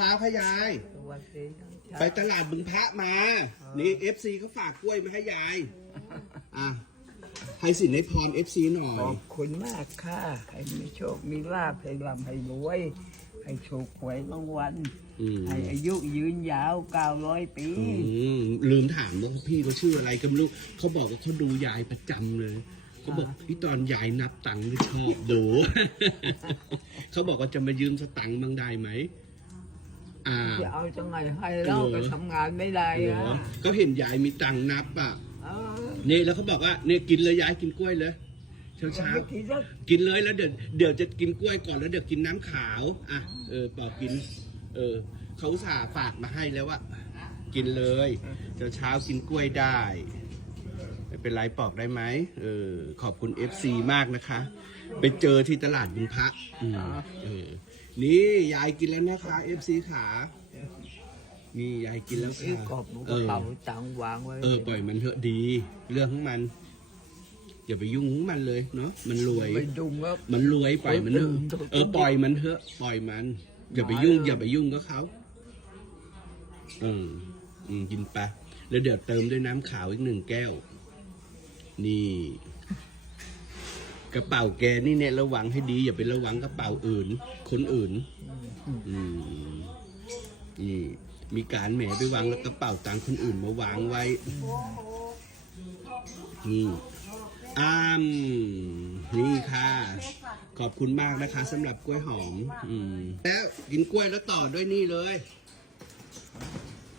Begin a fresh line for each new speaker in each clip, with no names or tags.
เช้าค่ะยาย
สวัสดีทั้งชา
ไปตลาดบึงพระมา นี่เอฟซีเขาฝากกล้วยมาให้ยาย อะให้สินให้พรเอฟซีหน่อ
ข
ย
อบคุณมากค่ะ ให้มีโชค มีลาภให้ร่ำให้รวย ให้โชคหวยรางวัล
อืม
ให้อายุยืนยาว900ปี
อืมลืมถามว่าพี่เขาชื่ออะไรก็ไม่รู้เขาบอกว่าเขาดูยายประจำเลยเขาบอกพี่ตอนยายนับตังค์ก็ชอบดู เขาบอกว่าจะมายืมสตังค์บ้างได้ไหม อ่า
จะเอาจังไงให้เราก็ทำงานไม่ได้
เหร
อะ
อก็เห็นยายมีตังค์นับอะ
เออ
นี่แล้วเขาบอกว่าเนี่ยกินเลยยายกินกล้วยเลยเช้าเช้า
ไม่คิดว่า
ๆกินเลยแล้วเดี๋ยวเดี๋ยวจะกินกล้วยก่อนแล้วเดี๋ยวกินน้ำขาวอะเออเปล่ากิน เออเขาอุตสาห์ฝากมาให้แล้วว่ากินเลยเช้าเช้าๆกินกล้วยได้ไม่เป็นไรปอกได้ไหมเออขอบคุณ FC มากนะคะ ไปเจอที่ตลาดบุญพระอืมเออ นี่ยายกินแล้วนะคะ FC ขานี่ยายกินแล้ว
ซื้อ
ค่ะ
กรอบหมู
เอก
ระ
อ
เป๋าตังค์วางไว้
เออปล่อยมันเถอะดี เรื่องของมันอย่าไปยุ่งของมันเลยเนาะมันรวย
ไม่ดุงว่า
มันรวยปล่อยมันเถอะเออปล่อยมันเถอะปล่อยมัน อย่าไปยุ่ง อย่าไปยุ่งกับเขาอืมอืมกินไปะแล้วเดี๋ยวเติมด้วยน้ำขาวอีกหนึ่งแก้ว นี่ กระเป๋าแกนี่เนี่ยระวังให้ดี อย่าไประวังกระเป๋าอื่น คนอื่น อืมนี่มีการแหมไปวางแล้วกระเป๋าตังค์คนอื่นมาวางไว้นี่อ้ามนี่ค่ะ ขอบคุณมากนะคะสำหรับกล้วยหอม อืมแล้วกินกล้วยแล้วต่อด้วยนี่เลย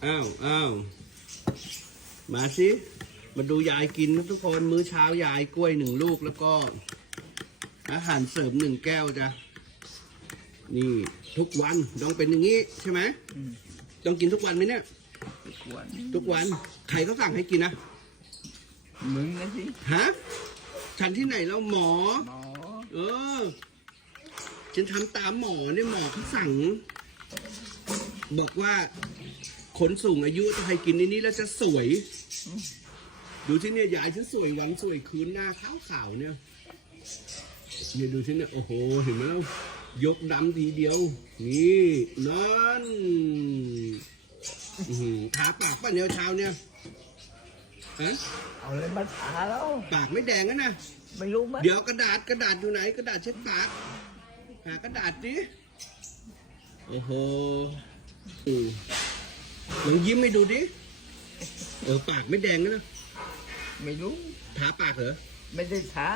อ้าวอ้าวมาสิมาดูยายกินนะทุกคนมื้อเช้ายายกล้วยหนึ่งลูกแล้วก็ อาหารเสริมหนึ่งแก้วจ้ะนี่ทุกวันต้องเป็นอย่างนี้ใช่ไหม
อืม
ต้องกินทุกวันไหมเนี่ย
ควร
ทุกวันใครเขาสั่งให้กินนะ
มึงนะสิ
ฮะฉันที่ไหนแล้วหมอ
หมอ
เออ ฉันทำตามหมอเนี่ยหมอเขาสั่ง บอกว่าคนสูงอายุจะให้กินในนี้แล้วจะสวย ดูที่เนี่ยยายฉันสวยวันสวยคืนหน้าขาวขาวๆเนี่ย เนี่ยดูที่เนี่ยโอ้โหเห็นไหมแล้วยกดำทีเดียว นี่นั่นอื้อหือทาปากป่ะเนี่ยเช้าเนี่ยฮะ
เอาเลยมาทาแล้ว
ปากไม่แดงนะนะ
ไม่รู้มั้ย
เดี๋ยวกระดาษกระดาษอยู่ไหน กระดาษเช็ดปากหากระดาษดิโอ้โหอืมลองยิ้มให้ดูดิเออปากไม่แดงนะ
ไม่รู้
ทาปากเหรอ
ไม่ได้ทา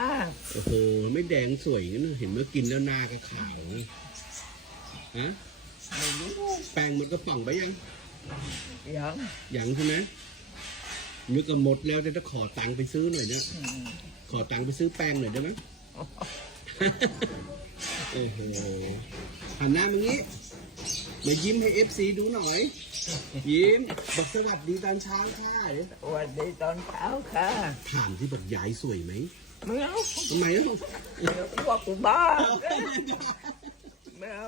โอ้โห ไม่แดงสวยงั้นนะเห็นเมื่อกินแล้วหน้าก็ขาวฮะ
ไม่รู้
แปรงหมดกระป๋องไปยัง
ยัง
ยังใช่ไหมนึกก็หมดแล้วจะขอตังค์ไปซื้อหน่อยเนี่ย
อืม
ขอตังค์ไปซื้อแป้งหน่อยได้ไหมโอ้โหหันหน้ามางี้มายิ้มให้เอฟซีดูหน่อย ยิ้มบอกสวัสดีตอนเช้าค่ะเดี๋ยว
สวัสดีตอนเช้าค่ะ
ถามที่บอกยายสวยไหม
ไม่เอา
ทำไมอะ
เดี๋ยวว่ากูบ้าไม่เอา